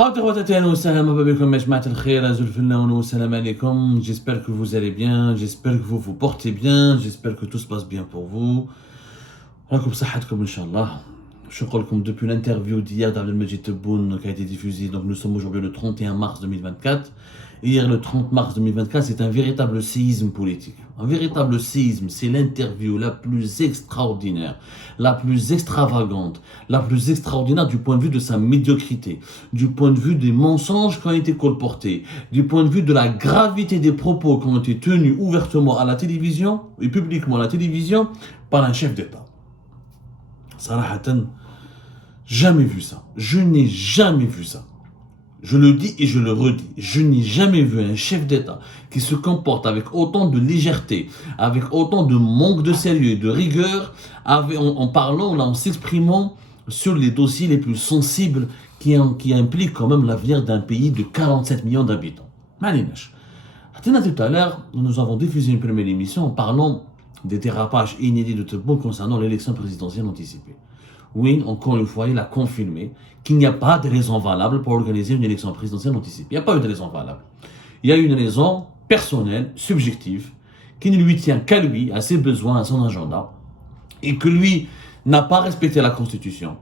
J'espère que vous allez bien, j'espère que vous vous portez bien, j'espère que tout se passe bien pour vous. Je crois que depuis l'interview d'hier d'Abdelmajid Tebboune qui a été diffusée, donc nous sommes aujourd'hui le 31 mars 2024. Hier, le 30 mars 2024, c'est un véritable séisme politique. Un véritable séisme, c'est l'interview la plus extraordinaire, la plus extravagante, la plus extraordinaire du point de vue de sa médiocrité, du point de vue des mensonges qui ont été colportés, du point de vue de la gravité des propos qui ont été tenus ouvertement à la télévision et publiquement à la télévision par un chef d'État. Sarahatan, jamais vu ça. Je n'ai jamais vu ça. Je le dis et je le redis, je n'ai jamais vu un chef d'État qui se comporte avec autant de légèreté, avec autant de manque de sérieux et de rigueur, en parlant, là, en s'exprimant sur les dossiers les plus sensibles qui impliquent quand même l'avenir d'un pays de 47 millions d'habitants. Malinash. Tout à l'heure, nous avons diffusé une première émission en parlant des dérapages inédits de Tebboune concernant l'élection présidentielle anticipée. Oui, encore une fois, il a confirmé qu'il n'y a pas de raison valable pour organiser une élection présidentielle anticipée. Il n'y a pas eu de raison valable. Il y a une raison personnelle, subjective, qui ne lui tient qu'à lui, à ses besoins, à son agenda, et que lui n'a pas respecté la Constitution.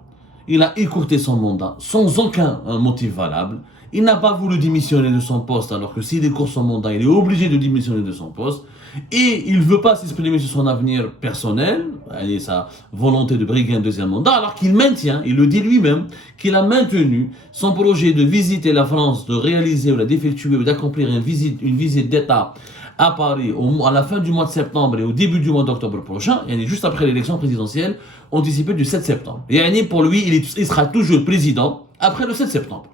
Il a écourté son mandat sans aucun motif valable. Il n'a pas voulu démissionner de son poste, alors que s'il écourt son mandat, il est obligé de démissionner de son poste. Et il ne veut pas s'exprimer sur son avenir personnel, et sa volonté de briguer un deuxième mandat, alors qu'il maintient, il le dit lui-même, qu'il a maintenu son projet de visiter la France, de réaliser ou d'effectuer ou d'accomplir une visite d'État à Paris à la fin du mois de septembre et au début du mois d'octobre prochain, et juste après l'élection présidentielle anticipée du 7 septembre. Et pour lui, il sera toujours président après le 7 septembre.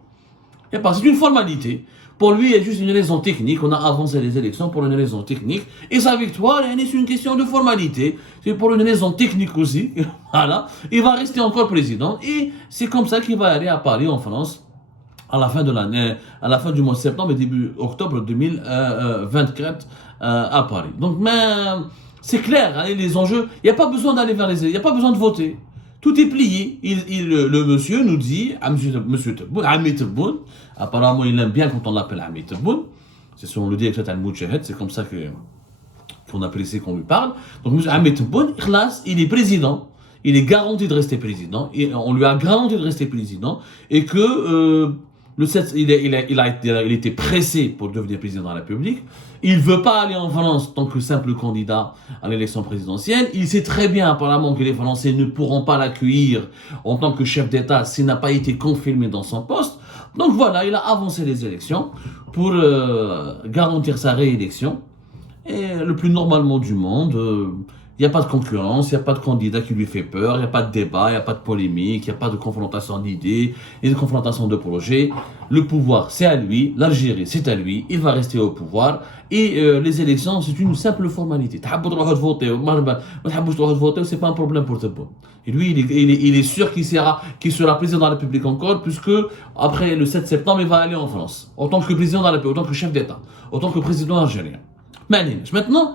C'est une formalité. Pour lui, il y a juste une raison technique. On a avancé les élections pour une raison technique. Et sa victoire, c'est une question de formalité. C'est pour une raison technique aussi. Voilà. Il va rester encore président. Et c'est comme ça qu'il va aller à Paris, en France, à la fin de l'année, à la fin du mois de septembre et début octobre 2024 à Paris. Donc, mais c'est clair, hein, les enjeux. Il n'y a pas besoin d'aller vers les élections. Il n'y a pas besoin de voter. Tout est plié. Le monsieur nous dit, monsieur Tebboune, Ami Tebboune, apparemment il aime bien quand on l'appelle Ami Tebboune, c'est ce qu'on le dit avec Al-Mouchahed, c'est comme ça qu'on apprécie qu'on lui parle. Donc monsieur Ami Tebboune, il est président, il est garanti de rester président, et on lui a garanti de rester président, et que il était pressé pour devenir président de la République. Il ne veut pas aller en France en tant que simple candidat à l'élection présidentielle. Il sait très bien apparemment que les Français ne pourront pas l'accueillir en tant que chef d'État s'il n'a pas été confirmé dans son poste. Donc voilà, il a avancé les élections pour garantir sa réélection. Et le plus normalement du monde, il n'y a pas de concurrence, il n'y a pas de candidat qui lui fait peur, il n'y a pas de débat, il n'y a pas de polémique, il n'y a pas de confrontation d'idées, et de confrontation de projets. Le pouvoir, c'est à lui, l'Algérie, c'est à lui, il va rester au pouvoir, et les élections, c'est une simple formalité. C'est pas un problème pour Tebboune. Et lui, il est sûr qu'il sera président de la République encore, puisque après le 7 septembre, il va aller en France, en tant que président de la République, en tant que chef d'État, en tant que président algérien. Maintenant,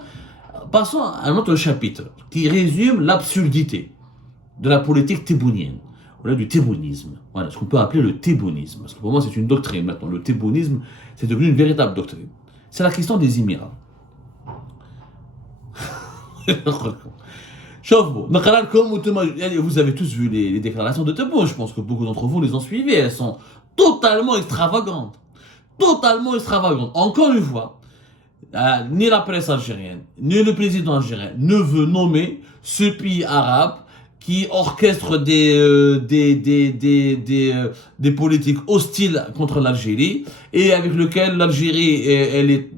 passons à un autre chapitre qui résume l'absurdité de la politique tebbounienne, voilà, du tebbonisme. Voilà, ce qu'on peut appeler le tebbonisme. Parce que pour moi, c'est une doctrine maintenant. Le tebbonisme, c'est devenu une véritable doctrine. C'est la question des Émirats. Vous avez tous vu les déclarations de Tebboune. Je pense que beaucoup d'entre vous les ont suivies. Elles sont totalement extravagantes. Totalement extravagantes. Encore une fois, ni la presse algérienne, ni le président algérien ne veut nommer ce pays arabe qui orchestre des politiques hostiles contre l'Algérie et avec lequel l'Algérie elle est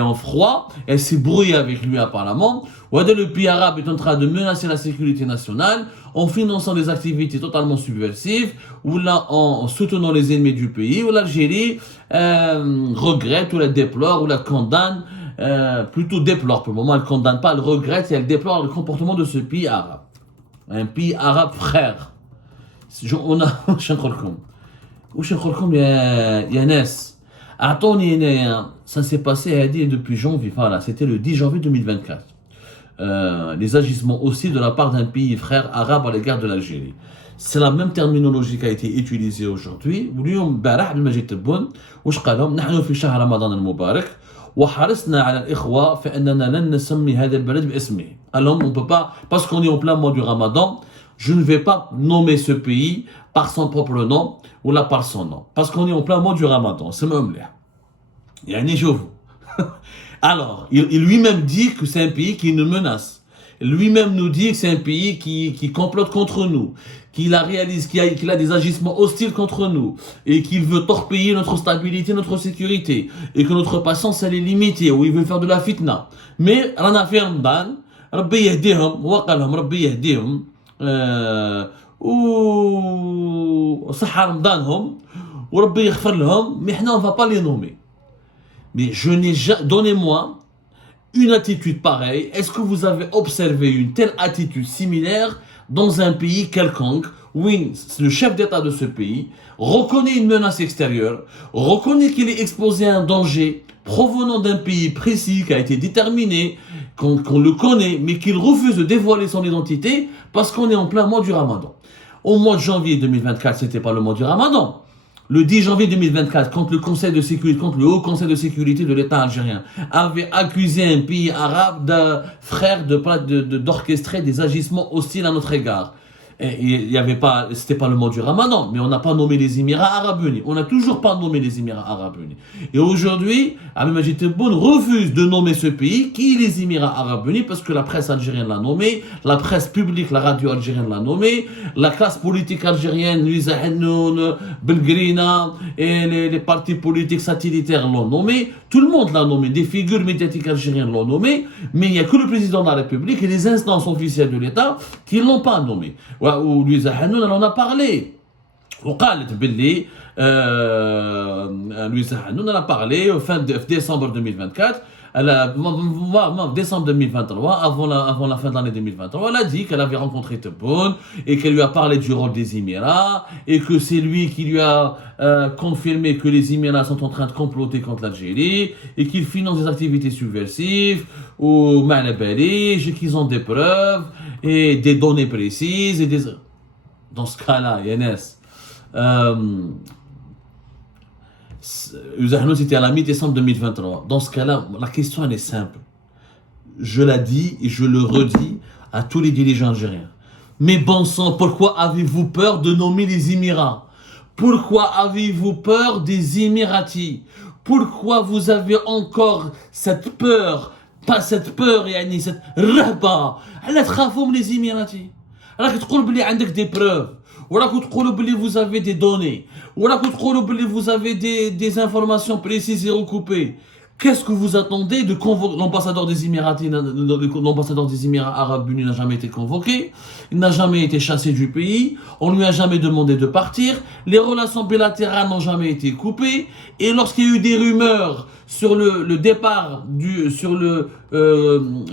en froid, elle s'est brouillée avec lui apparemment. Le pays arabe est en train de menacer la sécurité nationale en finançant des activités totalement subversives, ou là en soutenant les ennemis du pays, où l'Algérie regrette, ou la déplore, ou la condamne, plutôt déplore pour le moment, elle ne condamne pas, elle regrette et elle déplore le comportement de ce pays arabe. Un pays arabe frère. On a Yanes. Attendez, ça s'est passé depuis janvier, voilà, c'était le 10 janvier 2024. les agissements aussi de la part d'un pays frère arabe à l'égard de l'Algérie. C'est la même terminologie qui a été utilisée aujourd'hui. واليوم امبارح عبد المجيد تبون واش قال لهم نحن في شهر رمضان المبارك وحرصنا على الإخوة فإننا لن نسمي هذا البلد باسمه. Alors on peut pas, parce qu'on est en plein mois du Ramadan, je ne vais pas nommer ce pays par son propre nom ou là par son nom, parce qu'on est en plein mois du Ramadan. C'est même là. يعني شوفوا. Alors, il lui-même dit que c'est un pays qui nous menace. Lui-même nous dit que c'est un pays qui complote contre nous, qu'il a des agissements hostiles contre nous, et qu'il veut torpiller notre stabilité, notre sécurité, et que notre patience elle est limitée, ou il veut faire de la fitna. Mais, رانا في رمضان, ربي يهديهم, وقال لهم ربي يهديهم, وصحة رمضانهم, وربي يغفر لهم, mais احنا on va pas les nommer. Mais je n'ai jamais, donnez-moi une attitude pareille. Est-ce que vous avez observé une telle attitude similaire dans un pays quelconque où le chef d'État de ce pays reconnaît une menace extérieure, reconnaît qu'il est exposé à un danger provenant d'un pays précis qui a été déterminé, qu'on le connaît, mais qu'il refuse de dévoiler son identité parce qu'on est en plein mois du Ramadan. Au mois de janvier 2024, c'était pas le mois du Ramadan. Le 10 janvier 2024, quand le Conseil de sécurité, quand le Haut Conseil de sécurité de l'État algérien avait accusé un pays arabe d'orchestrer des agissements hostiles à notre égard. Et il y avait pas, c'était pas le mois du Ramadan, mais on n'a pas nommé les Émirats Arabes Unis. On n'a toujours pas nommé les Émirats Arabes Unis. Et aujourd'hui, Abdel Majid Tebboune refuse de nommer ce pays, qui est les Émirats Arabes Unis, parce que la presse algérienne l'a nommé, la presse publique, la radio algérienne l'a nommé, la classe politique algérienne, Louisa Hennoun, Belgrina, et les partis politiques satellitaires l'ont nommé. Tout le monde l'a nommé, des figures médiatiques algériennes l'ont nommé, mais il n'y a que le président de la République et les instances officielles de l'État qui ne l'ont pas nommé. Ou Louisa Hennoun, elle en a parlé. وقالت باللي Louisa Hennoun, elle a parlé fin décembre 2024. Décembre 2023, avant la fin de l'année 2023, elle a dit qu'elle avait rencontré Tebboune et qu'elle lui a parlé du rôle des Émirats et que c'est lui qui lui a confirmé que les Émirats sont en train de comploter contre l'Algérie et qu'ils financent des activités subversives ou malabaliges et qu'ils ont des preuves et des données précises. Dans ce cas-là, Yanès, c'était à la mi-décembre 2023. Dans ce cas-là, la question elle est simple. Je la dis et je le redis à tous les dirigeants algériens. Mais bon sang, pourquoi avez-vous peur de nommer les Émirats? Pourquoi avez-vous peur des Émiratis? Pourquoi vous avez encore cette peur? Pas cette peur, yani, cette rahba. Elle تخافوا les Émiratis. راك تقول بلي عندك des preuves. وراكم تقولوا بلي vous avez des données. وراكم تقولوا بلي vous avez des informations précises et recoupées. Qu'est-ce que vous attendez de convoquer l'ambassadeur des Émiratis? L'ambassadeur des Émirats Arabes Unis n'a jamais été convoqué, il n'a jamais été chassé du pays, on lui a jamais demandé de partir, les relations bilatérales n'ont jamais été coupées, et lorsqu'il y a eu des rumeurs sur le départ, sur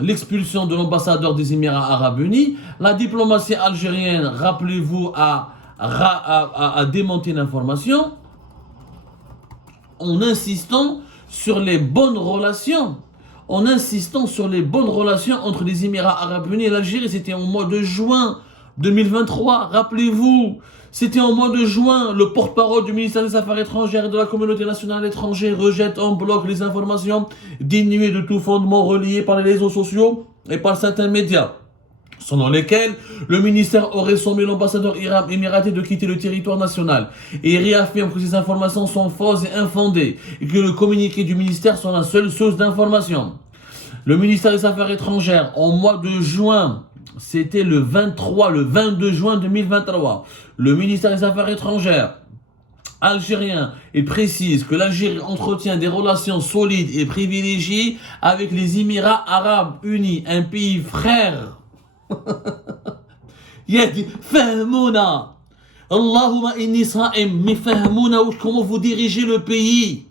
l'expulsion de l'ambassadeur des Émirats Arabes Unis, la diplomatie algérienne, rappelez-vous, a démenti l'information en insistant sur les bonnes relations, entre les Émirats Arabes Unis et l'Algérie. C'était au mois de juin 2023, rappelez-vous, c'était au mois de juin, le porte-parole du ministère des Affaires étrangères et de la communauté nationale étrangère rejette en bloc les informations dénuées de tout fondement reliées par les réseaux sociaux et par certains médias, selon lesquels le ministère aurait sommé l'ambassadeur émiraté de quitter le territoire national et réaffirme que ces informations sont fausses et infondées et que le communiqué du ministère sont la seule source d'information. Le ministère des Affaires étrangères, en mois de juin, c'était le 22 juin 2023, le ministère des Affaires étrangères algérien et précise que l'Algérie entretient des relations solides et privilégiées avec les Émirats Arabes Unis, un pays frère. يهدي فهمونا اللهم إني صائم mais فهمونا comment vous dirigez le pays.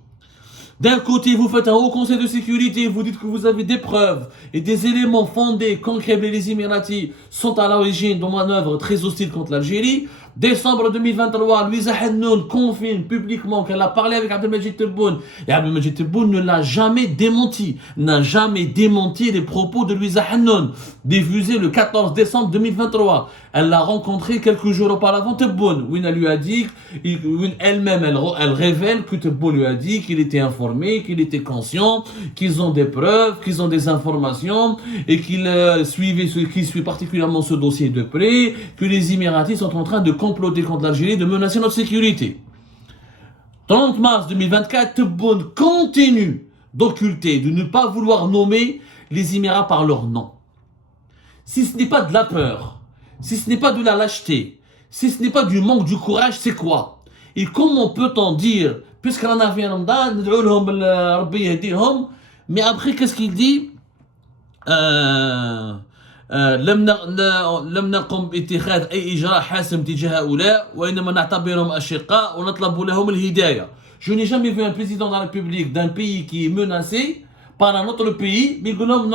D'un côté, vous faites un haut conseil de sécurité, vous dites que vous avez des preuves et des éléments fondés quand les Émiratis sont à l'origine de manœuvres très hostiles contre l'Algérie. Décembre 2023, Louisa Hennoun confirme publiquement qu'elle a parlé avec Abdelmajid Tebboune. Et Abdelmajid Tebboune ne l'a jamais démenti. N'a jamais démenti les propos de Louisa Hennoun, diffusés le 14 décembre 2023. Elle l'a rencontré quelques jours auparavant, Tebboune, où elle lui a dit, elle-même, elle révèle que Tebboune lui a dit qu'il était informé, qu'il était conscient, qu'ils ont des preuves, qu'ils ont des informations, et qu'il suit particulièrement ce dossier de près, que les Émiratis sont en train de comploter contre l'Algérie, de menacer notre sécurité. 30 mars 2024, Tebboune continue d'occulter, de ne pas vouloir nommer les Émirats par leur nom. Si ce n'est pas de la peur, si ce n'est pas de la lâcheté, si ce n'est pas du manque du courage, c'est quoi? Et comment peut-on dire, puisqu'on a fait un Ramadan, mais après, qu'est-ce qu'il dit? لم نقم باتخاذ أي إجراء حاسم تجاه هؤلاء وإنما نعتبرهم أشقاء ونطلب لهم الهداية. Je n'ai jamais vu un président de la République d'un pays qui est menacé par un autre pays, mais non,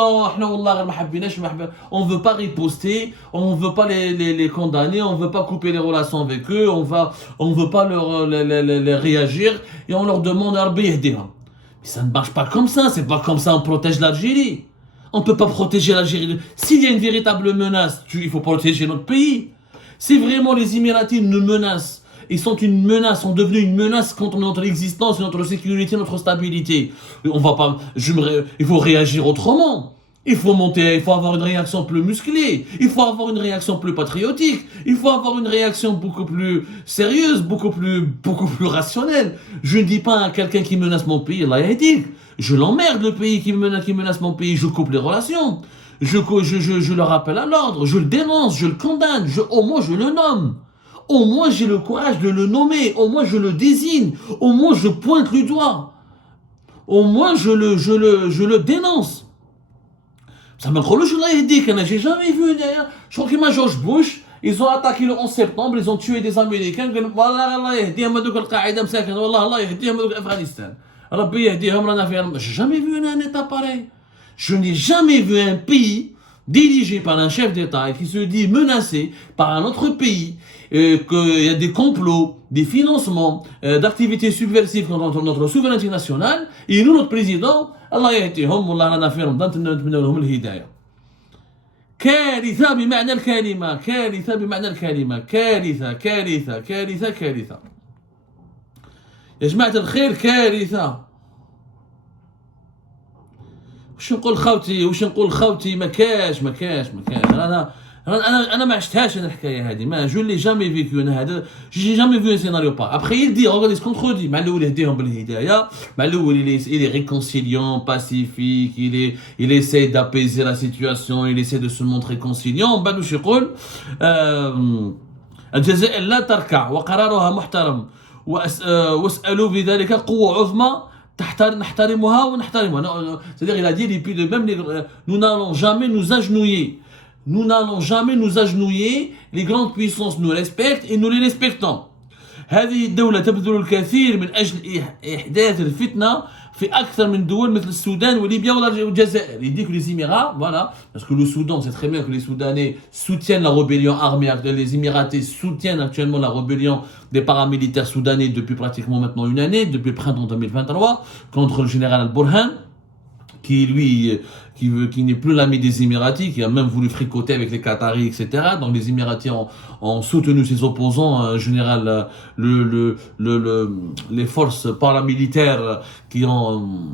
on ne veut pas riposter, on ne veut pas les condamner, on ne veut pas couper les relations avec eux, on ne veut pas les réagir, et on leur demande à Mais ça ne marche pas comme ça, c'est pas comme ça on protège l'Algérie. On ne peut pas protéger l'Algérie. S'il y a une véritable menace, il faut protéger notre pays. Si vraiment les Émiratis nous menacent, ils sont devenus une menace contre notre existence, notre sécurité, notre stabilité. Il faut réagir autrement. Il faut avoir une réaction plus musclée. Il faut avoir une réaction plus patriotique. Il faut avoir une réaction beaucoup plus sérieuse, beaucoup plus rationnelle. Je ne dis pas à quelqu'un qui menace mon pays, Allah yahdik. Je l'emmerde le pays qui menace mon pays. Je coupe les relations. Je le rappelle à l'ordre. Je le dénonce. Je le condamne. Au moins je le nomme. Au moins j'ai le courage de le nommer. Au moins je le désigne. Au moins je pointe le doigt. Au moins je le dénonce. Ça m'a trop le j'ai jamais vu d'ailleurs. Je crois que George Bush, ils ont attaqué le 11 septembre, ils ont tué des Américains. J'ai jamais vu un État pareil. Je n'ai jamais vu un pays dirigé par un chef d'État qui se dit menacé par un autre pays, qu'il y a des complots, des financements, d'activités subversives contre notre souveraineté nationale, et nous, notre président, Allah yahtihum, wallah lana fi Ramadan, نتمنى لهم الهداية. كارثة بمعنى الكلمة، كارثة بمعنى الكلمة، كارثة كارثة كارثة كارثة. يا جماعة الخير كارثة. واش نقول خوتي ما كاش. انا ما عشتهاش انا الحكايه هذه، ما جو لي جامي فيكو انا هذا، جي جامي في ان سيناريو با. ابخي يدي ريغاردي سكون خودي مع الاول يهديهم بالهدايه، مع الاول il est réconciliant, pacifique, il essaie d'apaiser la situation, il essaie de se montrer conciliant. بعد واش يقول الجزائر لا تركع وقرارها محترم واسالوا بذلك قوه عظمى نحترمها ونحترمها. C'est-à-dire il a dit nous n'allons jamais nous agenouiller. Nous n'allons jamais nous agenouiller, les grandes puissances nous respectent et nous les respectons. هذه الدولة تبذل الكثير من أجل إحداث الفتنة في أكثر من دول مثل السودان وليبيا والجزائر. Il dit que les Émirats, voilà, parce que le Soudan, c'est très bien que les Soudanais soutiennent la rébellion armée, les Émiratis soutiennent actuellement la rébellion des paramilitaires soudanais depuis pratiquement maintenant une année, depuis le printemps 2023, contre le général Al-Burhan, qui n'est plus l'ami des Émiratis, qui a même voulu fricoter avec les Qataris, etc. Donc les Émiratis ont soutenu ses opposants, général, les forces paramilitaires qui ont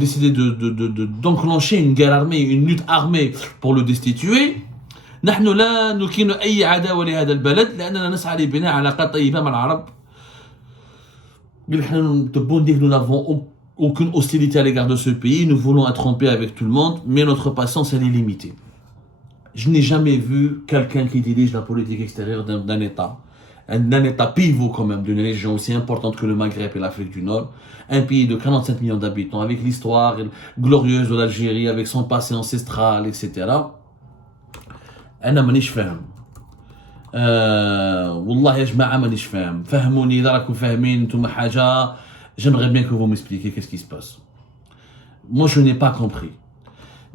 décidé d'enclencher une guerre armée, une lutte armée pour le destituer. نحن لا نكين أي عداوة لهذا البلد لأننا نسعى لبناء علاقات طيبة مع العرب. Nous n'avons aucune hostilité à l'égard de ce pays, nous voulons être en paix avec tout le monde, mais notre patience elle est limitée. Je n'ai jamais vu quelqu'un qui dirige la politique extérieure d'un État pivot quand même, d'une région aussi importante que le Maghreb et l'Afrique du Nord, un pays de 47 millions d'habitants, avec l'histoire glorieuse de l'Algérie, avec son passé ancestral, etc. أنا مانيش فاهم. والله يا جماعة مانيش فاهم. فهموني إذا راكم فاهمين نتوما حاجة. J'aimerais bien que vous m'expliquiez qu'est-ce qui se passe. Moi, je n'ai pas compris.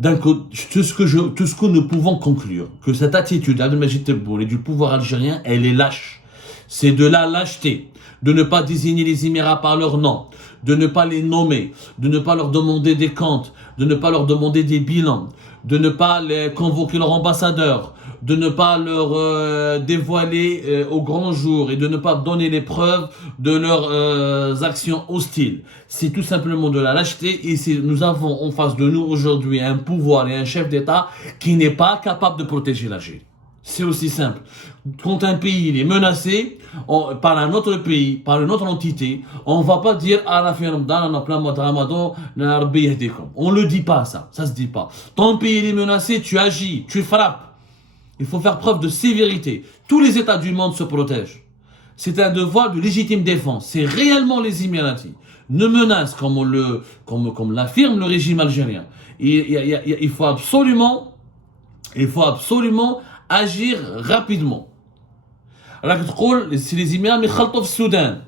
Tout ce que nous pouvons conclure, que cette attitude d'Abdelmajid Tebboune et du pouvoir algérien, elle est lâche. C'est de la lâcheté, de ne pas désigner les Émirats par leur nom, de ne pas les nommer, de ne pas leur demander des comptes, de ne pas leur demander des bilans, de ne pas les convoquer leur ambassadeur, de ne pas leur dévoiler au grand jour et de ne pas donner les preuves de leurs actions hostiles. C'est tout simplement de la lâcheté et nous avons en face de nous aujourd'hui un pouvoir et un chef d'État qui n'est pas capable de protéger l'Algérie. C'est aussi simple. Quand un pays est menacé par un autre pays, par une autre entité, on ne va pas dire « Ah, la fin Ramadan, on a plein mois de Ramadan, on ne le dit pas ça se dit pas. Ton pays est menacé, tu agis, tu frappes. Il faut faire preuve de sévérité. Tous les États du monde se protègent. C'est un devoir de légitime défense. C'est réellement les Émiratis ne menacent comme l'affirme le régime algérien. Il faut absolument agir rapidement. Si les Émirats يخلطوا في السودان.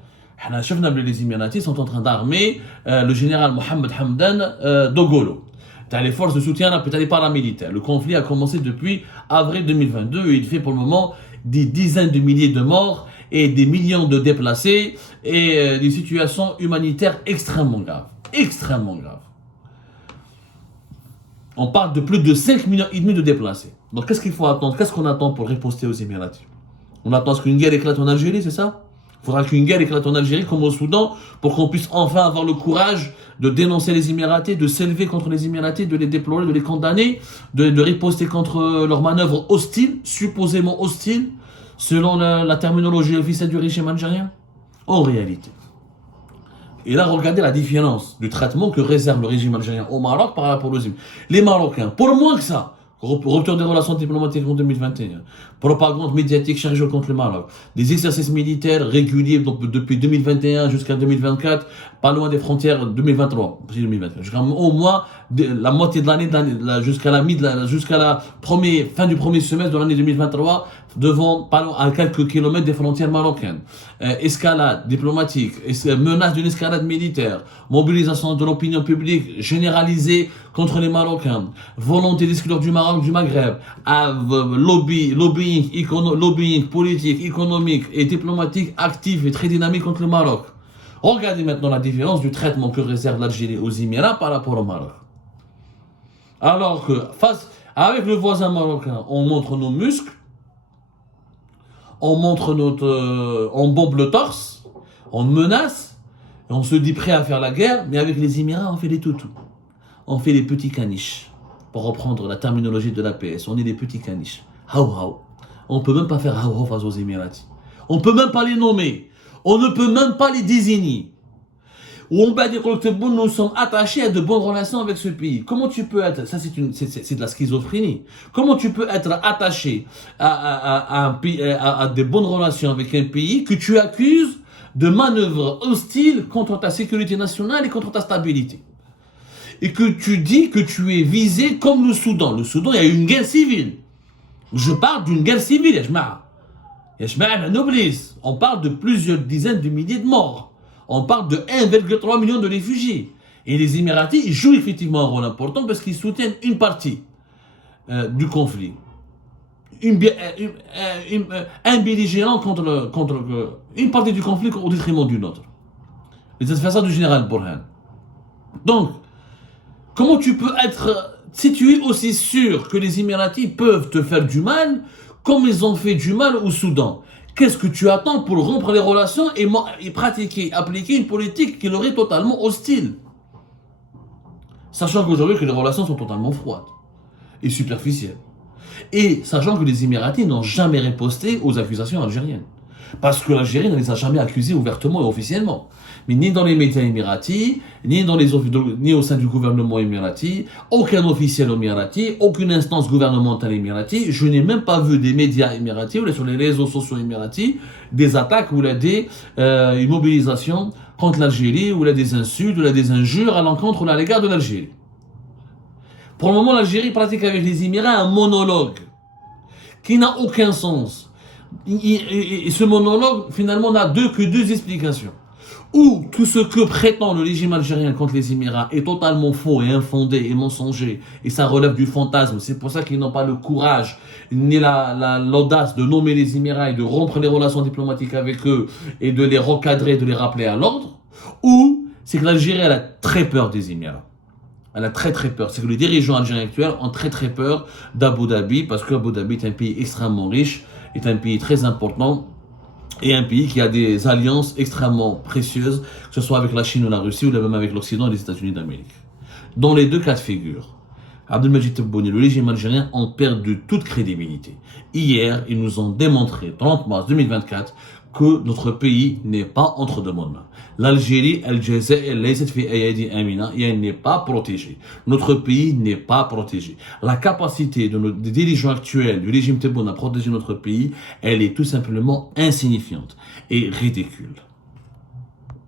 Les Émiratis sont en train d'armer le général Mohamed Hamdan Dogolo. Les forces de soutien paramilitaires. Le conflit a commencé depuis avril 2022 et il fait pour le moment des dizaines de milliers de morts et des millions de déplacés et des situations humanitaires extrêmement graves. Extrêmement graves. On parle de plus de 5,5 millions de déplacés. Donc qu'est-ce qu'il faut attendre? Qu'est-ce qu'on attend pour riposter aux Émiratis? On attend qu'une guerre éclate en Algérie, c'est ça? Il faudra qu'une guerre éclate en Algérie comme au Soudan pour qu'on puisse enfin avoir le courage de dénoncer les Émiratis, de s'élever contre les Émiratis, de les déplorer, de les condamner, de riposter contre leurs manœuvres hostiles, supposément hostiles, selon la terminologie officielle du régime algérien. En réalité. Et là, regardez la différence du traitement que réserve le régime algérien au Maroc par rapport aux Émiratis. Les Marocains, pour moins que ça, rupture des relations diplomatiques en 2021, propagande médiatique chaque jour contre le Maroc, des exercices militaires réguliers donc depuis 2021 jusqu'à 2024, pas loin des frontières 2023, au moins la moitié de l'année, jusqu'à la fin du premier semestre de l'année 2023, à quelques kilomètres des frontières marocaines. Escalade diplomatique, menace d'une escalade militaire, mobilisation de l'opinion publique généralisée contre les Marocains, volonté d'exclure du Maroc du Maghreb, lobbying politique, économique et diplomatique actif et très dynamique contre le Maroc. Regardez maintenant la différence du traitement que réserve l'Algérie aux Émirats par rapport au Maroc. Alors que avec le voisin marocain, on montre nos muscles, on bombe le torse, on menace, et on se dit prêt à faire la guerre, mais avec les Émirats, on fait les toutous. On fait les petits caniches. Pour reprendre la terminologie de l'APS, on est des petits caniches. Haou. On ne peut même pas faire haou face aux Émiratis. On ne peut même pas les nommer. On ne peut même pas les désigner. Ou on peut dire que nous sommes attachés à de bonnes relations avec ce pays. Comment tu peux être, ça c'est de la schizophrénie. Comment tu peux être attaché à de bonnes relations avec un pays que tu accuses de manœuvres hostiles contre ta sécurité nationale et contre ta stabilité? Et que tu dis que tu es visé comme le Soudan. Le Soudan, il y a eu une guerre civile. Je parle d'une guerre civile, Yashma'a. On parle de plusieurs dizaines de milliers de morts. On parle de 1,3 million de réfugiés. Et les Émiratis, ils jouent effectivement un rôle important parce qu'ils soutiennent une partie du conflit. Un belligérant contre une partie du conflit au détriment d'une autre. Les adversaires du général Burhan. Donc, comment tu peux être situé aussi sûr que les Émiratis peuvent te faire du mal comme ils ont fait du mal au Soudan? Qu'est-ce que tu attends pour rompre les relations et appliquer une politique qui leur est totalement hostile? Sachant qu'aujourd'hui que les relations sont totalement froides et superficielles. Et sachant que les Émiratis n'ont jamais riposté aux accusations algériennes. Parce que l'Algérie ne les a jamais accusés ouvertement et officiellement. Mais ni dans les médias émiratis, ni au sein du gouvernement émirati, aucun officiel émirati, aucune instance gouvernementale émirati, je n'ai même pas vu des médias émiratis ou sur les réseaux sociaux émiratis des attaques ou des mobilisations contre l'Algérie ou des insultes ou des injures à l'encontre ou à l'égard de l'Algérie. Pour le moment, l'Algérie pratique avec les Émirats un monologue qui n'a aucun sens. Et ce monologue, finalement, n'a que deux explications. Ou tout ce que prétend le régime algérien contre les Émirats est totalement faux et infondé et mensonger, et ça relève du fantasme. C'est pour ça qu'ils n'ont pas le courage ni l'audace de nommer les Émirats et de rompre les relations diplomatiques avec eux et de les recadrer, de les rappeler à l'ordre. Ou c'est que l'Algérie, elle a très peur des Émirats. Elle a très peur. C'est que les dirigeants algériens actuels ont très peur d'Abu Dhabi, parce qu'Abu Dhabi est un pays extrêmement riche, est un pays très important, et un pays qui a des alliances extrêmement précieuses, que ce soit avec la Chine ou la Russie, ou même avec l'Occident et les États-Unis d'Amérique. Dans les deux cas de figure, Abdelmajid Tebboune et le régime algérien ont perdu toute crédibilité. Hier, ils nous ont démontré, 30 mars 2024, que notre pays n'est pas entre de bonnes mains. L'Algérie, elle n'est pas protégée. Notre pays n'est pas protégé. La capacité des dirigeants actuels du régime Tebboune à protéger notre pays, elle est tout simplement insignifiante et ridicule.